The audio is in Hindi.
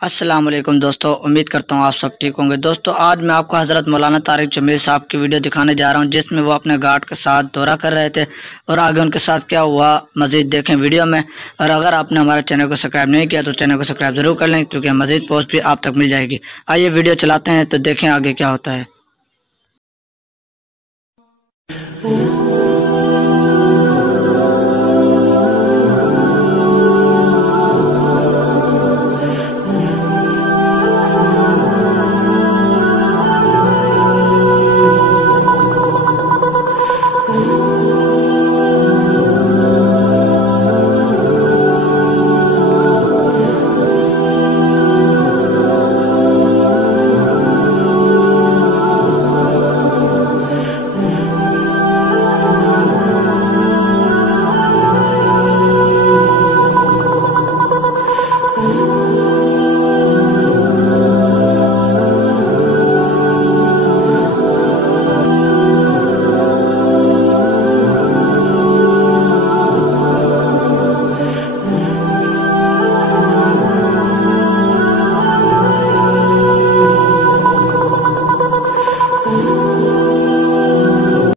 अस्सलाम वालेकुम दोस्तों, उम्मीद करता हूँ आप सब ठीक होंगे। दोस्तों आज मैं आपको हज़रत मौलाना तारिक जमील साहब की वीडियो दिखाने जा रहा हूँ, जिसमें वो अपने गार्ड के साथ दौरा कर रहे थे और आगे उनके साथ क्या हुआ मज़ीद देखें वीडियो में। और अगर आपने हमारे चैनल को सब्सक्राइब नहीं किया तो चैनल को सब्सक्राइब ज़रूर कर लें, क्योंकि मज़ीद पोस्ट भी आप तक मिल जाएगी। आइए वीडियो चलाते हैं तो देखें आगे क्या होता है।